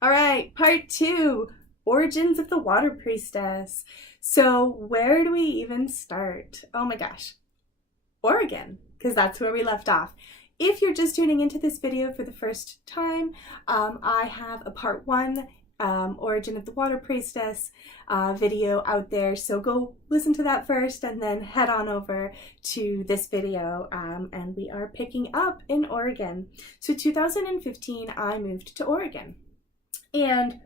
All right, part two, origins of the Water Priestess. So where do we even start? Oh my gosh, Oregon, because that's where we left off. If you're just tuning into this video for the first time, I have a part one, origin of the Water Priestess video out there. So go listen to that first and then head on over to this video. And we are picking up in Oregon. So 2015, I moved to Oregon. And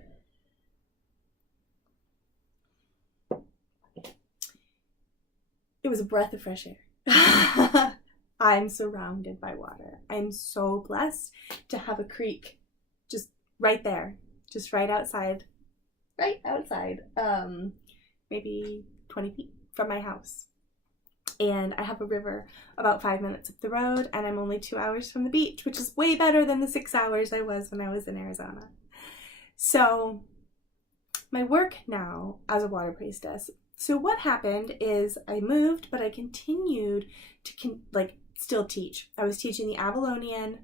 it was a breath of fresh air. I'm surrounded by water. I'm so blessed to have a creek just right there, just right outside, maybe 20 feet from my house. And I have a river about 5 minutes up the road, and I'm only 2 hours from the beach, which is way better than the 6 hours I was when I was in Arizona. So my work now as a water priestess. So what happened is I moved, but I continued to still teach. I was teaching the Avalonian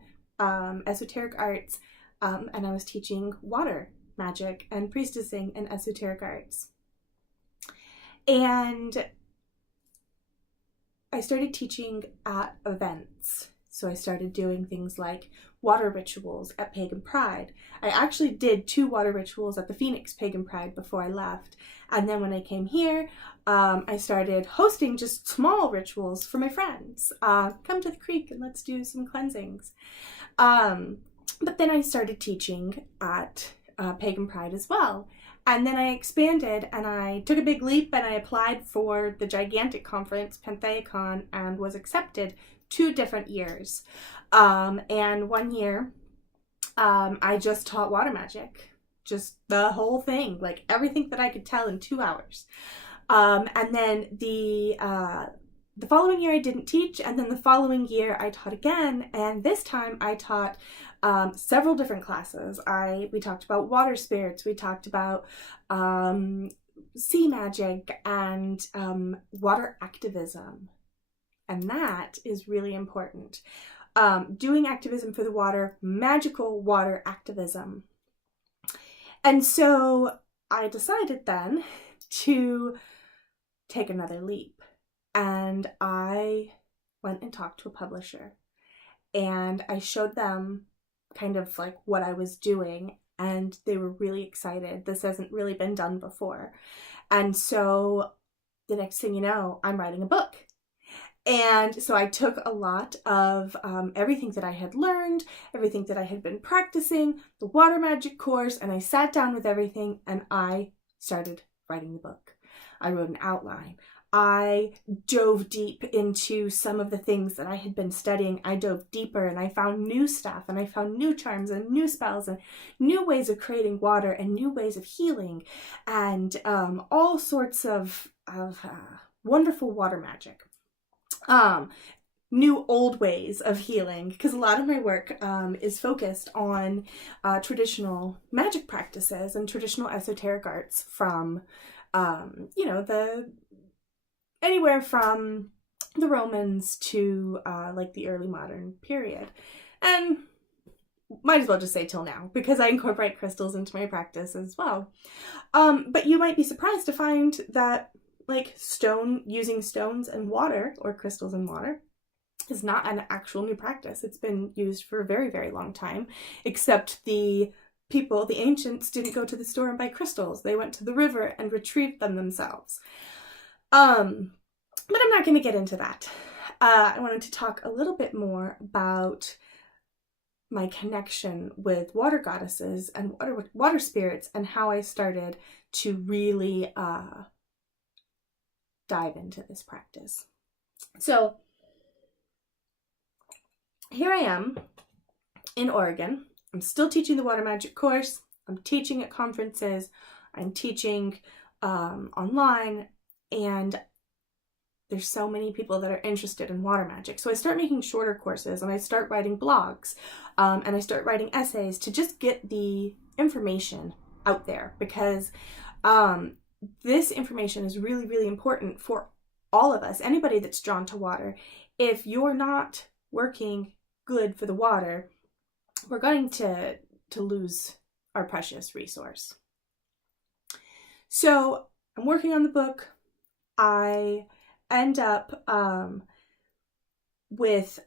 esoteric arts, and I was teaching water magic and priestessing and esoteric arts. And I started teaching at events. So I started doing things like water rituals at Pagan Pride. I actually did 2 water rituals at the Phoenix Pagan Pride before I left. And then when I came here, I started hosting just small rituals for my friends. Come to the creek and let's do some cleansings. But then I started teaching at Pagan Pride as well. And then I expanded and I took a big leap and I applied for the gigantic conference, Pantheacon, and was accepted 2 different years. And one year, I just taught water magic, just the whole thing, like everything that I could tell in 2 hours. And then the following year I didn't teach, and then the following year I taught again, and this time I taught several different classes. We talked about water spirits, we talked about sea magic, and water activism. And that is really important. Doing activism for the water, magical water activism. And so I decided then to take another leap. And I went and talked to a publisher. And I showed them kind of like what I was doing. And they were really excited. This hasn't really been done before. And so the next thing you know, I'm writing a book. And so I took a lot of everything that I had learned, everything that I had been practicing, the water magic course, and I sat down with everything and I started writing the book. I wrote an outline. I dove deep into some of the things that I had been studying. I dove deeper and I found new stuff and I found new charms and new spells and new ways of creating water and new ways of healing and all sorts of wonderful water magic. New old ways of healing, because a lot of my work is focused on traditional magic practices and traditional esoteric arts from anywhere from the Romans to like the early modern period, and might as well just say till now, because I incorporate crystals into my practice as well. But you might be surprised to find that like using stones and water, or crystals and water, is not an actual new practice. It's been used for a very, very long time, except the ancients didn't go to the store and buy crystals. They went to the river and retrieved them themselves. But I'm not going to get into that. I wanted to talk a little bit more about my connection with water goddesses and water spirits and how I started to really dive into this practice. So here I am in Oregon. I'm still teaching the water magic course. I'm teaching at conferences. I'm teaching online, and there's so many people that are interested in water magic. So I start making shorter courses and I start writing blogs and I start writing essays to just get the information out there, because this information is really, really important for all of us, anybody that's drawn to water. If you're not working good for the water, we're going to lose our precious resource. So I'm working on the book. I end up with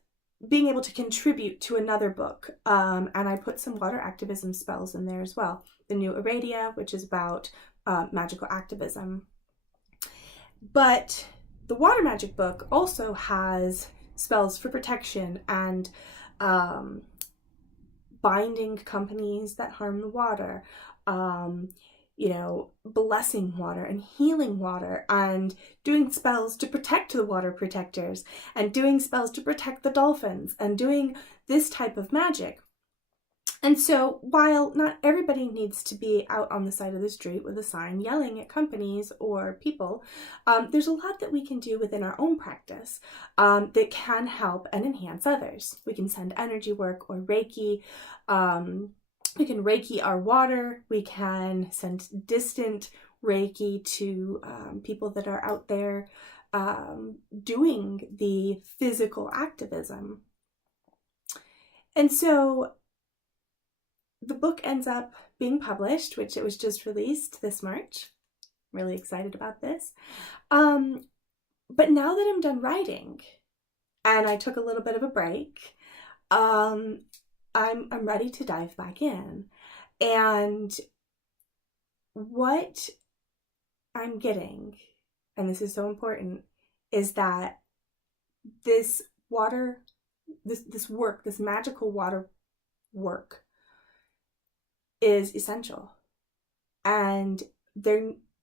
being able to contribute to another book, and I put some water activism spells in there as well. The New Iradia, which is about magical activism. But the water magic book also has spells for protection and binding companies that harm the water, blessing water and healing water, and doing spells to protect the water protectors, and doing spells to protect the dolphins, and doing this type of magic. And so while not everybody needs to be out on the side of the street with a sign yelling at companies or people, there's a lot that we can do within our own practice that can help and enhance others. We can send energy work or Reiki. We can Reiki our water. We can send distant Reiki to people that are out there doing the physical activism. And so the book ends up being published, which it was just released this March. Really excited about this. But now that I'm done writing, and I took a little bit of a break, I'm ready to dive back in. And what I'm getting, and this is so important, is that this water, this work, this magical water work, is essential. And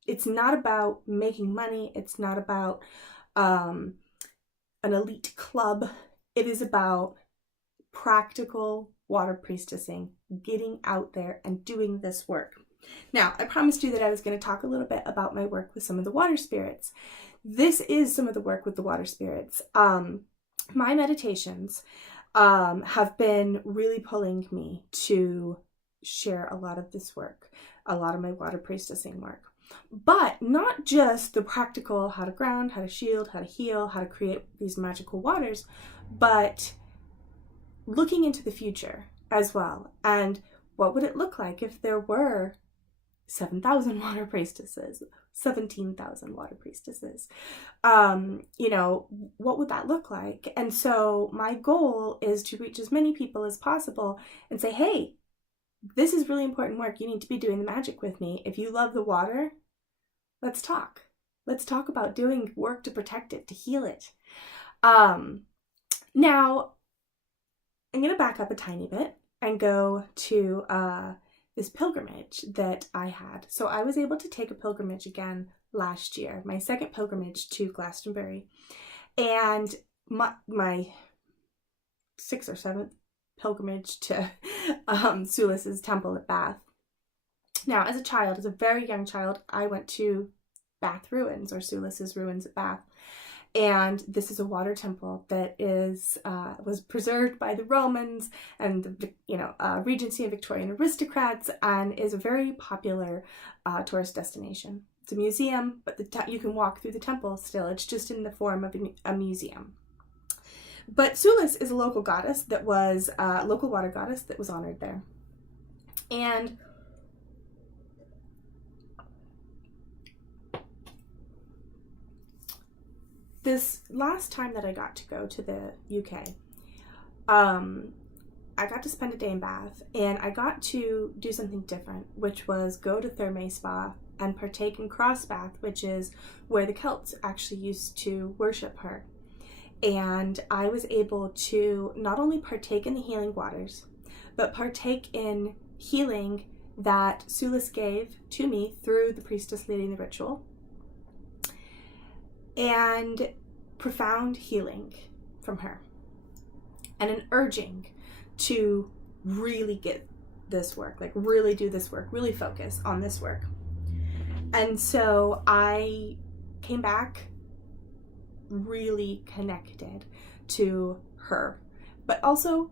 it's not about making money. It's not about an elite club. It is about practical water priestessing, getting out there and doing this work. Now, I promised you that I was going to talk a little bit about my work with some of the water spirits. This is some of the work with the water spirits. My meditations have been really pulling me to share a lot of this work, a lot of my water priestessing work. But not just the practical, how to ground, how to shield, how to heal, how to create these magical waters, but looking into the future as well. And what would it look like if there were 7,000 water priestesses, 17,000 water priestesses? What would that look like? And so my goal is to reach as many people as possible and say, hey, this is really important work. You need to be doing the magic with me. If you love the water, let's talk. Let's talk about doing work to protect it, to heal it. Now, I'm going to back up a tiny bit and go to this pilgrimage that I had. So I was able to take a pilgrimage again last year, my second pilgrimage to Glastonbury. And my sixth or seventh pilgrimage to Sulis's temple at Bath. Now, as a very young child, I went to Bath ruins, or Sulis's ruins at Bath. And this is a water temple that was preserved by the Romans and the Regency and Victorian aristocrats, and is a very popular tourist destination. It's a museum, but you can walk through the temple still. It's just in the form of a museum. But Sulis is a local goddess that was local water goddess that was honored there. And this last time that I got to go to the UK, I got to spend a day in Bath, and I got to do something different, which was go to Thermae Spa and partake in Cross Bath, which is where the Celts actually used to worship her. And I was able to not only partake in the healing waters, but partake in healing that Sulis gave to me through the priestess leading the ritual. And profound healing from her. And an urging to really get this work, like really do this work, really focus on this work. And so I came back really connected to her, but also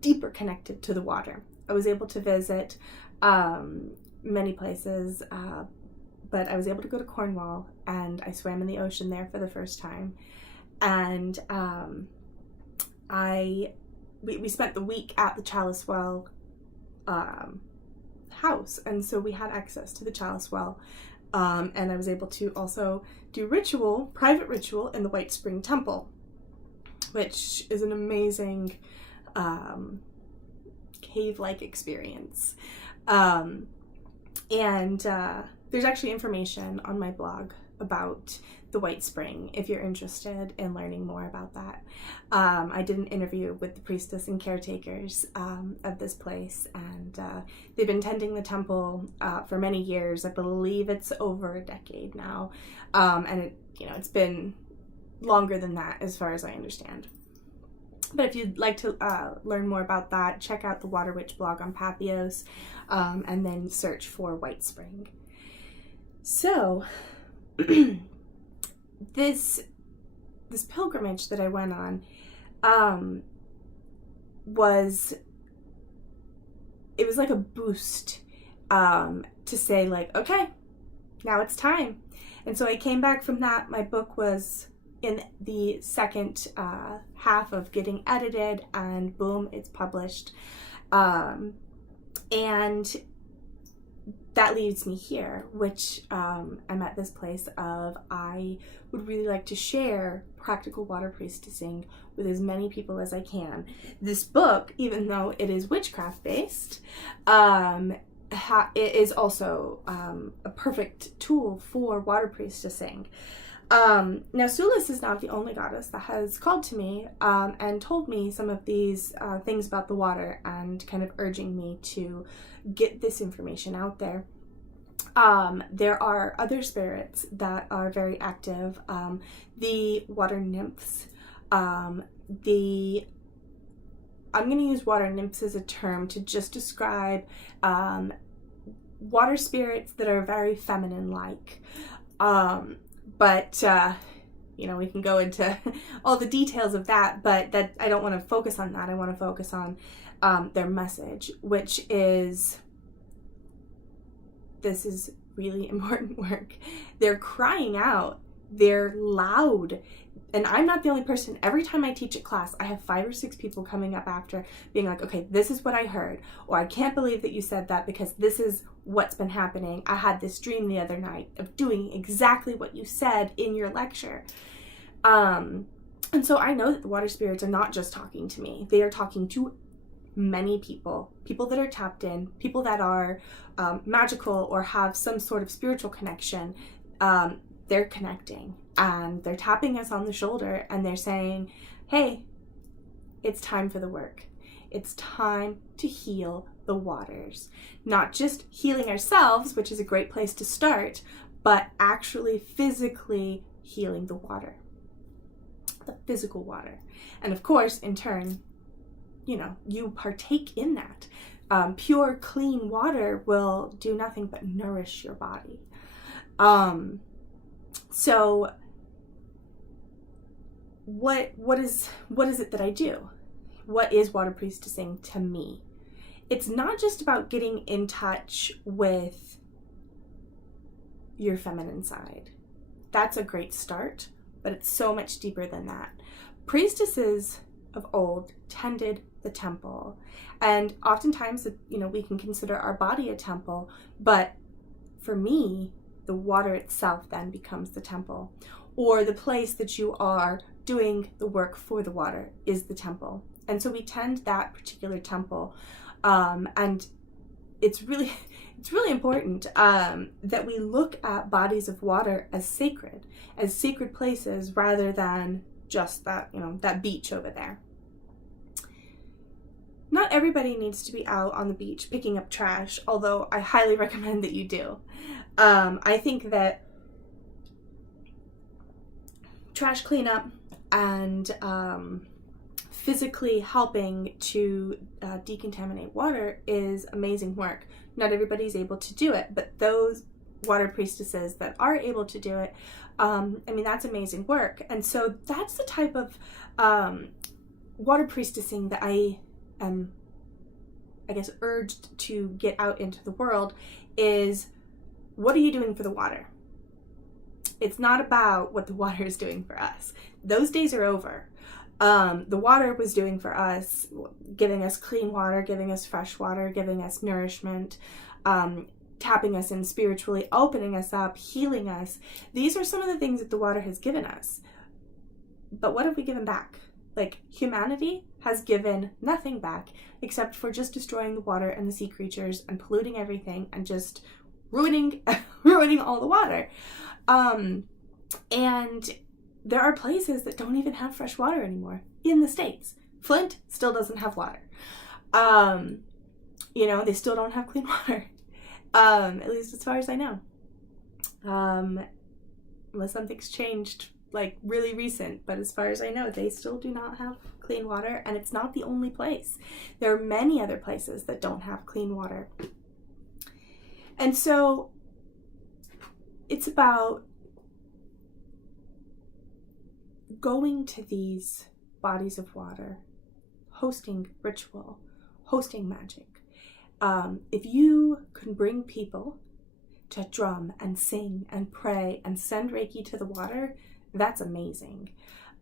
deeper connected to the water. I was able to visit many places, but I was able to go to Cornwall, and I swam in the ocean there for the first time. And we spent the week at the Chalice Well house, and so we had access to the chalice well, and I was able to also do private ritual in the White Spring Temple, which is an amazing cave-like experience. And there's actually information on my blog about the White Spring if you're interested in learning more about that. I did an interview with the priestess and caretakers of this place, and they've been tending the temple for many years. I believe it's over a decade now, and it's been longer than that as far as I understand. But if you'd like to learn more about that, check out the Water Witch blog on Pathos, and then search for White Spring. So this pilgrimage that I went on was like a boost to say, like, okay, now it's time. And so I came back from that. My book was in the second half of getting edited, and boom, it's published. And that leaves me here, which I'm at this place of I would really like to share practical water priestessing with as many people as I can. This book, even though it is witchcraft based, it is also a perfect tool for water priestessing. Now, Sulis is not the only goddess that has called to me and told me some of these things about the water and kind of urging me to get this information out there. There are other spirits that are very active. The water nymphs. I'm going to use water nymphs as a term to just describe water spirits that are very feminine-like. But we can go into all the details of that, but that I don't want to focus on that. I want to focus on their message, which is, this is really important work. They're crying out. They're loud. And I'm not the only person. Every time I teach a class, I have 5 or 6 people coming up after being like, okay, this is what I heard. Or I can't believe that you said that because this is what's been happening. I had this dream the other night of doing exactly what you said in your lecture. And so I know that the water spirits are not just talking to me. They are talking to many people that are tapped in, people that are magical or have some sort of spiritual connection. They're connecting and they're tapping us on the shoulder and they're saying, hey, it's time for the work. It's time to heal the waters. Not just healing ourselves, which is a great place to start, but actually physically healing the water. The physical water. And of course, in turn, you partake in that. Pure, clean water will do nothing but nourish your body. So what is it that I do? What is water priestessing to me? It's not just about getting in touch with your feminine side. That's a great start, but it's so much deeper than that. Priestesses of old tended the temple, and oftentimes, we can consider our body a temple, but for me, the water itself then becomes the temple, or the place that you are doing the work for the water is the temple. And so we tend that particular temple, and it's really important that we look at bodies of water as sacred places, rather than just that beach over there. Not everybody needs to be out on the beach picking up trash, although I highly recommend that you do. I think that trash cleanup and physically helping to decontaminate water is amazing work. Not everybody's able to do it, but those water priestesses that are able to do it, that's amazing work. And so that's the type of water priestessing that I am, urged to get out into the world is, what are you doing for the water? It's not about what the water is doing for us. Those days are over. the water was doing for us, giving us clean water, giving us fresh water, giving us nourishment, tapping us in spiritually, opening us up, healing us. These are some of the things that the water has given us. But what have we given back? Like, humanity has given nothing back except for just destroying the water and the sea creatures and polluting everything and just ruining all the water. And there are places that don't even have fresh water anymore in the States. Flint still doesn't have water. They still don't have clean water. At least as far as I know. Unless something's changed, like really recent, but as far as I know, they still do not have clean water, and it's not the only place. There are many other places that don't have clean water. And so it's about going to these bodies of water, hosting ritual, hosting magic. If you can bring people to drum and sing and pray and send Reiki to the water, that's amazing.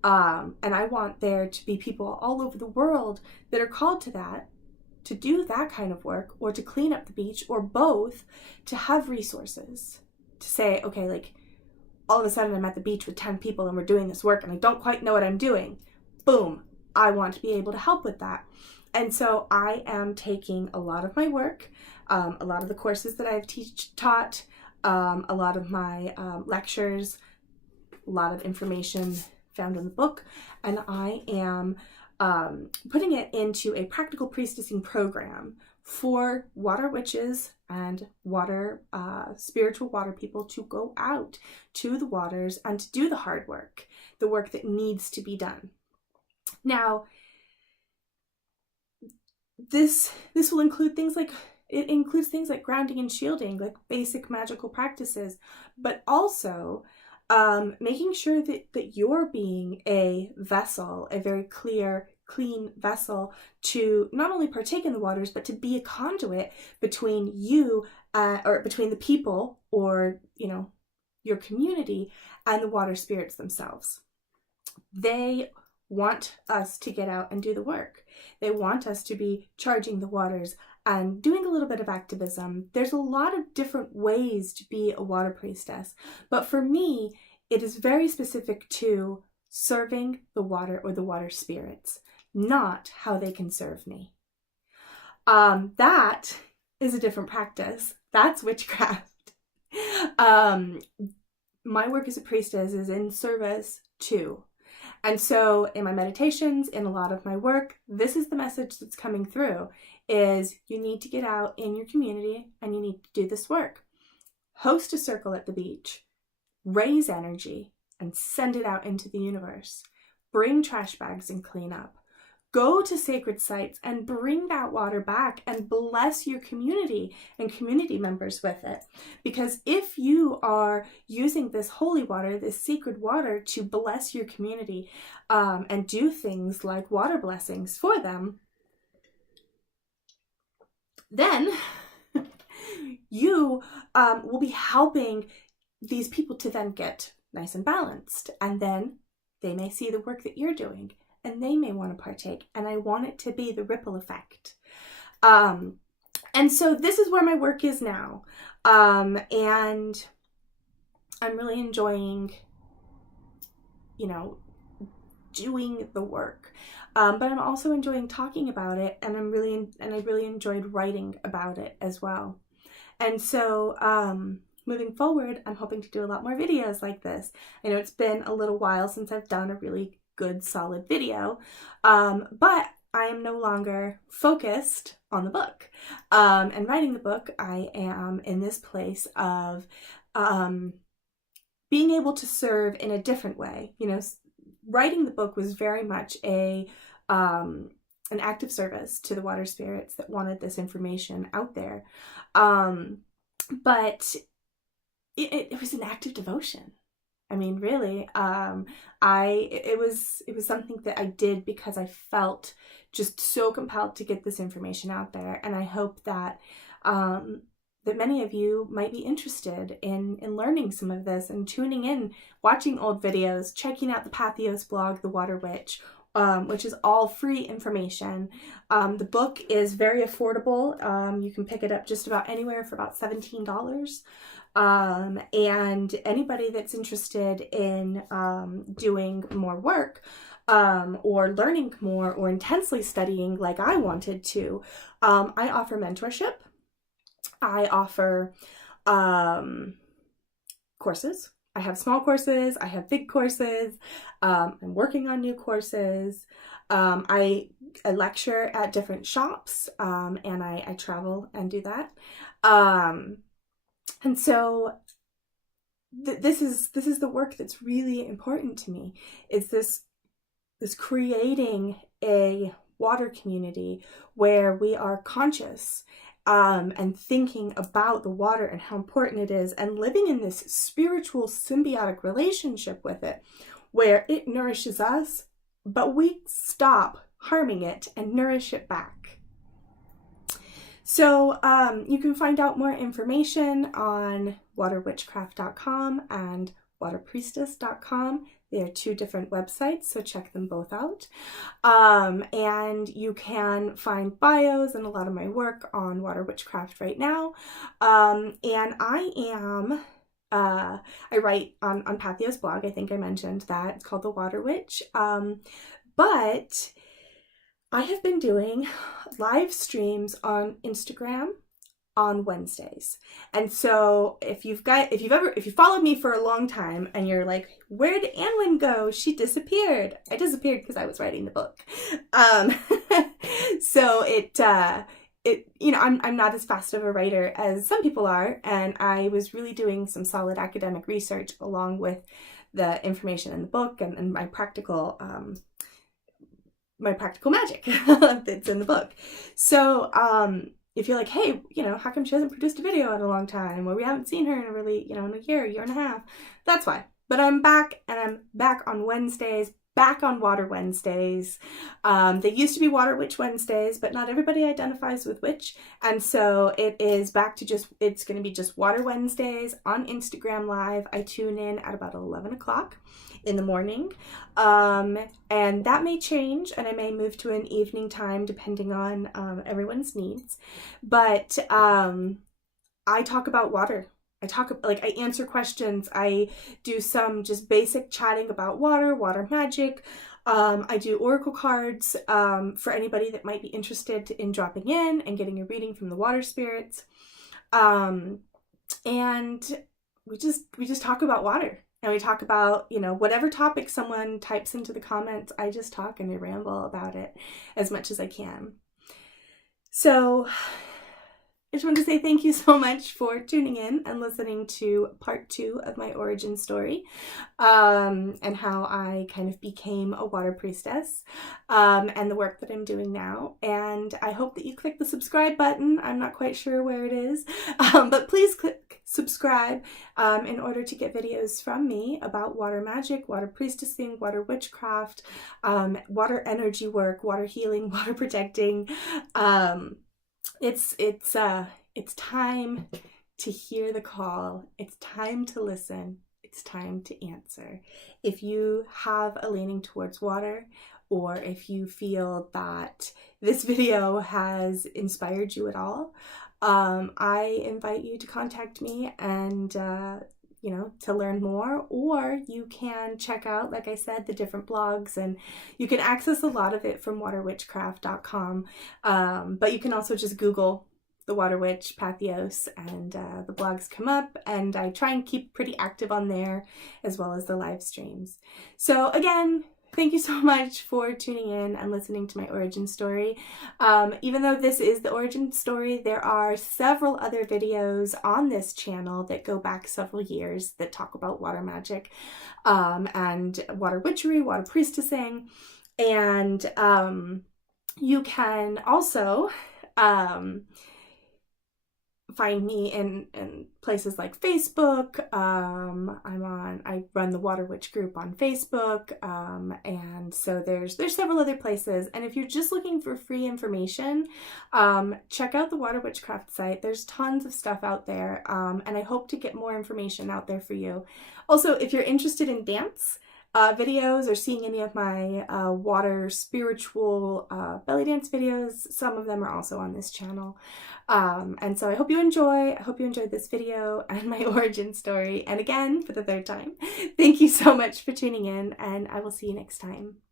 And I want there to be people all over the world that are called to that, to do that kind of work, or to clean up the beach, or both, to have resources, to say, okay, like, all of a sudden I'm at the beach with 10 people and we're doing this work and I don't quite know what I'm doing. Boom. I want to be able to help with that. And so I am taking a lot of my work, a lot of the courses that I've taught, a lot of my lectures, a lot of information found in the book, and I am putting it into a practical priestessing program for water witches and spiritual water people to go out to the waters and to do the hard work, the work that needs to be done. Now, this will include things like, it includes things like grounding and shielding, like basic magical practices, but also making sure that you're being a vessel, a very clear, clean vessel to not only partake in the waters, but to be a conduit between you or between the people, or, your community and the water spirits themselves. They want us to get out and do the work. They want us to be charging the waters and doing a little bit of activism. There's a lot of different ways to be a water priestess, but for me, it is very specific to serving the water or the water spirits, not how they can serve me. That is a different practice. That's witchcraft. My work as a priestess is in service to. And so in my meditations, in a lot of my work, this is the message that's coming through, is you need to get out in your community and you need to do this work. Host a circle at the beach, raise energy, and send it out into the universe. Bring trash bags and clean up. Go to sacred sites and bring that water back and bless your community and community members with it. Because if you are using this holy water, this sacred water, to bless your community and do things like water blessings for them, then you will be helping these people to then get nice and balanced. And then they may see the work that you're doing and they may want to partake. And I want it to be the ripple effect. And so this is where my work is now. And I'm really enjoying, doing the work. But I'm also enjoying talking about it, and I really enjoyed writing about it as well. And so moving forward, I'm hoping to do a lot more videos like this. I know it's been a little while since I've done a really good solid video, but I am no longer focused on the book and writing the book. I am in this place of being able to serve in a different way. Writing the book was very much an act of service to the water spirits that wanted this information out there, but it was an act of devotion. I mean, really, it was something that I did because I felt just so compelled to get this information out there, and I hope that that many of you might be interested in learning some of this and tuning in, watching old videos, checking out the Patheos blog, The Water Witch, which is all free information. The book is very affordable. You can pick it up just about anywhere for about $17. And anybody that's interested in doing more work, or learning more, or intensely studying like I wanted to, I offer mentorship. I offer courses. I have small courses, I have big courses, I'm working on new courses. I lecture at different shops, and I travel and do that. And so this is the work that's really important to me. Is this creating a water community where we are conscious and thinking about the water and how important it is, and living in this spiritual symbiotic relationship with it, where it nourishes us, but we stop harming it and nourish it back. So you can find out more information on waterwitchcraft.com and waterpriestess.com. They are two different websites, so check them both out. And you can find bios and a lot of my work on Water Witchcraft right now. And I write on Pathio's blog. I think I mentioned that. It's called The Water Witch. But I have been doing live streams on Instagram on Wednesdays. And so if you followed me for a long time and you're like, where did Anwyn go? She disappeared. I disappeared because I was writing the book. So I'm not as fast of a writer as some people are, and I was really doing some solid academic research along with the information in the book and my practical magic that's in the book. So if you're like, hey, how come she hasn't produced a video in a long time? Or we haven't seen her in a really, in a year and a half. That's why. But I'm back, and I'm back on Wednesdays, back on Water Wednesdays. They used to be Water Witch Wednesdays, but not everybody identifies with witch. And so it is back to it's going to be just Water Wednesdays on Instagram Live. I tune in at about 11 o'clock in the morning. And that may change, and I may move to an evening time depending on everyone's needs. But I talk about water. I answer questions. I do some just basic chatting about water magic. I do oracle cards for anybody that might be interested in dropping in and getting a reading from the water spirits. And we just talk about water. And we talk about, whatever topic someone types into the comments, I just talk and I ramble about it as much as I can. So I just want to say thank you so much for tuning in and listening to part 2 of my origin story, and how I kind of became a water priestess, and the work that I'm doing now. And I hope that you click the subscribe button. I'm not quite sure where it is, but please click subscribe in order to get videos from me about water magic, water priestessing, water witchcraft, water energy work, water healing, water protecting. It's time to hear the call. It's time to listen. It's time to answer. If you have a leaning towards water, or if you feel that this video has inspired you at all, I invite you to contact me and to learn more, or you can check out, like I said, the different blogs, and you can access a lot of it from waterwitchcraft.com. But you can also just Google the Water Witch Pathios, and the blogs come up, and I try and keep pretty active on there, as well as the live streams. So again, thank you so much for tuning in and listening to my origin story. Even though this is the origin story, there are several other videos on this channel that go back several years that talk about water magic, and water witchery, water priestessing. And you can also find me in places like Facebook. I run the Water Witch group on Facebook, and so there's several other places. And if you're just looking for free information, check out the Water Witchcraft site. There's tons of stuff out there, and I hope to get more information out there for you. Also, if you're interested in dance, videos or seeing any of my water spiritual belly dance videos, some of them are also on this channel. And so I hope you enjoyed this video and my origin story. And again, for the third time, thank you so much for tuning in, and I will see you next time.